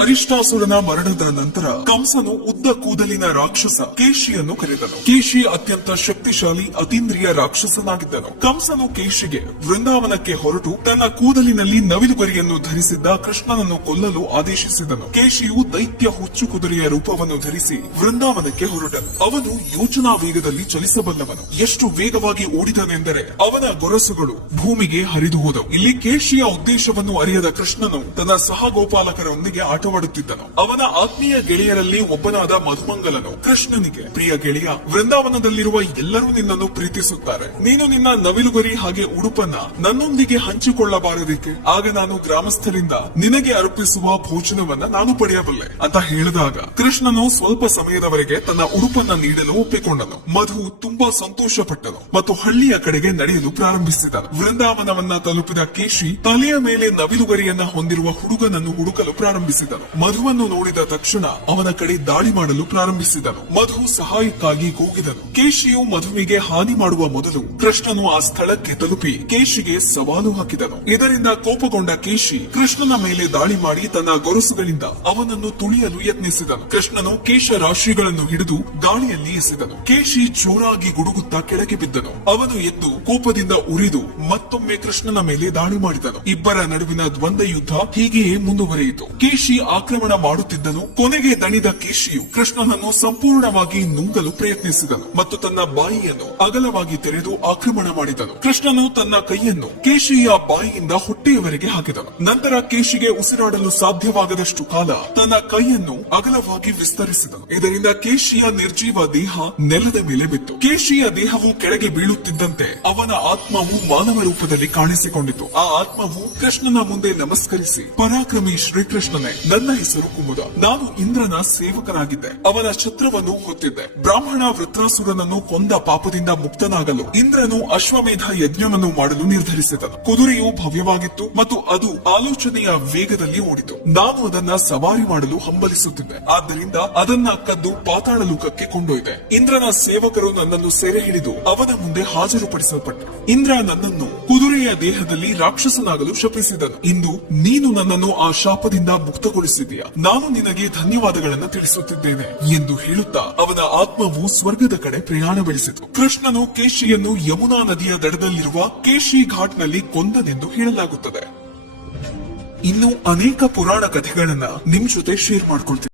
ಅರಿಷ್ಟಾಸುರನ ಮರಣದ ನಂತರ ಕಂಸನು ಉದ್ದ ಕೂದಲಿನ ರಾಕ್ಷಸ ಕೇಶಿಯನ್ನು ಕರೆದನು. ಕೇಶಿ ಅತ್ಯಂತ ಶಕ್ತಿಶಾಲಿ ಅತೀಂದ್ರಿಯ ರಾಕ್ಷಸನಾಗಿದ್ದನು. ಕಂಸನು ಕೇಶಿಗೆ ವೃಂದಾವನಕ್ಕೆ ಹೊರಟು ತನ್ನ ಕೂದಲಿನಲ್ಲಿ ನವಿಲುಗರಿಯನ್ನು ಧರಿಸಿದ್ದ ಕೃಷ್ಣನನ್ನು ಕೊಲ್ಲಲು ಆದೇಶಿಸಿದನು. ಕೇಶಿಯು ದೈತ್ಯ ಹುಚ್ಚು ಕುದುರೆಯ ರೂಪವನ್ನು ಧರಿಸಿ ವೃಂದಾವನಕ್ಕೆ ಹೊರಟನು. ಅವನು ಯೋಚನಾ ವೇಗದಲ್ಲಿ ಚಲಿಸಬಲ್ಲವನು. ಎಷ್ಟು ವೇಗವಾಗಿ ಓಡಿದನೆಂದರೆ ಅವನ ಗೊರಸುಗಳು ಭೂಮಿಗೆ ಹರಿದು ಹೋದವು. ಇಲ್ಲಿ ಕೇಶಿಯ ಉದ್ದೇಶವನ್ನು ಅರಿಯದ ಕೃಷ್ಣನು ತನ್ನ ಸಹಗೋಪಾಲಕರೊಂದಿಗೆ ಆಟವಾಡುತ್ತಿದ್ದನು. ಅವನ ಆತ್ಮೀಯ ಗೆಳೆಯರಲ್ಲಿ ಒಬ್ಬನಾದ ಮಧುಮಂಗಲನು ಕೃಷ್ಣನಿಗೆ, ಪ್ರಿಯ ಗೆಳೆಯ, ವೃಂದಾವನದಲ್ಲಿರುವ ಎಲ್ಲರೂ ನಿನ್ನನ್ನು ಪ್ರೀತಿಸುತ್ತಾರೆ. ನೀನು ನಿನ್ನ ನವಿಲುಗರಿ ಹಾಗೆ ಉಡುಪನ್ನ ನನ್ನೊಂದಿಗೆ ಹಂಚಿಕೊಳ್ಳಬಾರದಕ್ಕೆ? ಆಗ ನಾನು ಗ್ರಾಮಸ್ಥರಿಂದ ನಿನಗೆ ಅರ್ಪಿಸುವ ಭೋಜನವನ್ನ ನಾನು ಪಡೆಯಬಲ್ಲೆ ಅಂತ ಹೇಳಿದಾಗ ಕೃಷ್ಣನು ಸ್ವಲ್ಪ ಸಮಯದವರೆಗೆ ತನ್ನ ಉಡುಪನ್ನ ನೀಡಲು ಒಪ್ಪಿಕೊಂಡನು. ಮಧು ತುಂಬಾ ಸಂತೋಷಪಟ್ಟನು ಮತ್ತು ಹಳ್ಳಿಯ ಕಡೆಗೆ ನಡೆಯಲು ಪ್ರಾರಂಭಿಸಿದನು. ವೃಂದಾವನವನ್ನ ತಲುಪಿದ ಕೇಶಿ ತಲೆಯ ಮೇಲೆ ನವಿಲುಗರಿಯನ್ನ ಹೊಂದಿರುವ ಹುಡುಗನನ್ನು ಹುಡುಕಲು ಪ್ರಾರಂಭಿಸಿದನು. ಮಧುವನ್ನು ನೋಡಿದ ತಕ್ಷಣ ಅವನ ಕಡೆ ದಾಳಿ ಮಾಡಲು ಪ್ರಾರಂಭಿಸಿದನು. ಮಧು ಸಹಾಯಕ್ಕಾಗಿ ಕೂಗಿದನು. ಕೇಶಿಯು ಮಧುವಿಗೆ ಹಾನಿ ಮಾಡುವ ಮೊದಲು ಕೃಷ್ಣನು ಆ ಸ್ಥಳಕ್ಕೆ ತಲುಪಿ ಕೇಶಿಗೆ ಸವಾಲು ಹಾಕಿದನು. ಇದರಿಂದ ಕೋಪಗೊಂಡ ಕೇಶಿ ಕೃಷ್ಣನ ಮೇಲೆ ದಾಳಿ ಮಾಡಿ ತನ್ನ ಗೊರಸುಗಳಿಂದ ಅವನನ್ನು ತುಳಿಯಲು ಯತ್ನಿಸಿದನು. ಕೃಷ್ಣನು ಕೇಶ ರಾಶಿಗಳನ್ನು ಹಿಡಿದು ಗಾಳಿಯಲ್ಲಿ ಎಸೆದನು. ಕೇಶಿ ಜೋರಾಗಿ ಗುಡುಗುತ್ತಾ ಕೆಳಗೆ ಬಿದ್ದನು. ಅವನು ಎದ್ದು ಕೋಪದಿಂದ ಉರಿದು ಮತ್ತೊಮ್ಮೆ ಕೃಷ್ಣನ ಮೇಲೆ ದಾಳಿ ಮಾಡಿದನು. ಇಬ್ಬರ ನಡುವಿನ ದ್ವಂದ್ವ ಯುದ್ಧ ಹೀಗೆಯೇ ಮುಂದುವರೆಯಿತು. ಕೇಶಿ ಆಕ್ರಮಣ ಮಾಡುತ್ತಿದ್ದನು. ಕೊನೆಗೆ ದಣಿದ ಕೇಶಿಯು ಕೃಷ್ಣನನ್ನು ಸಂಪೂರ್ಣವಾಗಿ ನುಂಗಲು ಪ್ರಯತ್ನಿಸಿದನು ಮತ್ತು ತನ್ನ ಬಾಯಿಯನ್ನು ಅಗಲವಾಗಿ ತೆರೆದು ಆಕ್ರಮಣ ಮಾಡಿದನು. ಕೃಷ್ಣನು ತನ್ನ ಕೈಯನ್ನು ಕೇಶಿಯ ಬಾಯಿಯಿಂದ ಹೊಟ್ಟೆಯವರೆಗೆ ಹಾಕಿದನು. ನಂತರ ಕೇಶಿಗೆ ಉಸಿರಾಡಲು ಸಾಧ್ಯವಾಗದಷ್ಟು ಕಾಲ ತನ್ನ ಕೈಯನ್ನು ಅಗಲವಾಗಿ ವಿಸ್ತರಿಸಿದನು. ಇದರಿಂದ ಕೇಶಿಯ ನಿರ್ಜೀವ ದೇಹ ನೆಲದ ಮೇಲೆ ಬಿತ್ತು. ಕೇಶಿಯ ದೇಹವು ಕೆಳಗೆ ಬೀಳುತ್ತಿದ್ದಂತೆ ಅವನ ಆತ್ಮವು ಮಾನವ ರೂಪದಲ್ಲಿ ಕಾಣಿಸಿಕೊಂಡಿತು. ಆ ಆತ್ಮವು ಕೃಷ್ಣನ ಮುಂದೆ ನಮಸ್ಕರಿಸಿ, ಪರಾಕ್ರಮಿ ಶ್ರೀಕೃಷ್ಣನೇ, ನನ್ನ ಹೆಸರು ಕುಮುದ. ನಾನು ಇಂದ್ರನ ಸೇವಕನಾಗಿದ್ದೆ. ಅವನ ಛತ್ರವನ್ನು ಹೊತ್ತಿದ್ದೆ. ಬ್ರಾಹ್ಮಣ ವೃತ್ರಾಸುರನನ್ನು ಕೊಂದ ಪಾಪದಿಂದ ಮುಕ್ತನಾಗಲು ಇಂದ್ರನು ಅಶ್ವಮೇಧ ಯಜ್ಞವನ್ನು ಮಾಡಲು ನಿರ್ಧರಿಸಿದನು. ಕುದುರೆಯು ಭವ್ಯವಾಗಿತ್ತು ಮತ್ತು ಅದು ಆಲೋಚನೆಯ ವೇಗದಲ್ಲಿ ಓಡಿತು. ನಾನು ಅದನ್ನ ಸವಾರಿ ಮಾಡಲು ಹಂಬಲಿಸುತ್ತಿದ್ದೆ. ಆದ್ದರಿಂದ ಅದನ್ನ ಕದ್ದು ಪಾತಾಳ ಲೋಕಕ್ಕೆ ಕೊಂಡೊಯ್ದೆ. ಇಂದ್ರನ ಸೇವಕರು ನನ್ನನ್ನು ಸೆರೆ ಹಿಡಿದು ಅವನ ಮುಂದೆ ಹಾಜರುಪಡಿಸಲ್ಪಟ್ಟರು. ಇಂದ್ರ ನನ್ನನ್ನು ಕುದುರೆಯ ದೇಹದಲ್ಲಿ ರಾಕ್ಷಸನಾಗಲು ಶಪಿಸಿದನು. ಇಂದು ನೀನು ನನ್ನನ್ನು ಆ ಶಾಪದಿಂದ ಮುಕ್ತಗೊಳಿಸಿದೀಯಾ. ನಾನು ನಿನಗೆ ಧನ್ಯವಾದಗಳನ್ನು ತಿಳಿಸುತ್ತಿದ್ದೇನೆ ಎಂದು ಹೇಳುತ್ತಾ ಅವನ ಆತ್ಮವು ಸ್ವರ್ಗದ ಕಡೆ ಪ್ರಯಾಣ ಬೆಳೆಸಿತು. ಕೃಷ್ಣನು ಕೇಶಿಯನ್ನು ಯಮುನಾ ನದಿಯ ದಡದಲ್ಲಿರುವ ಕೇಶಿ ಘಾಟ್ನಲ್ಲಿ ಕೊಂದನೆಂದು ಹೇಳಲಾಗುತ್ತದೆ. ಇನ್ನು ಅನೇಕ ಪುರಾಣ ಕಥೆಗಳನ್ನ ನಿಮ್ ಜೊತೆ ಶೇರ್ ಮಾಡ್ಕೊಳ್ತೀನಿ.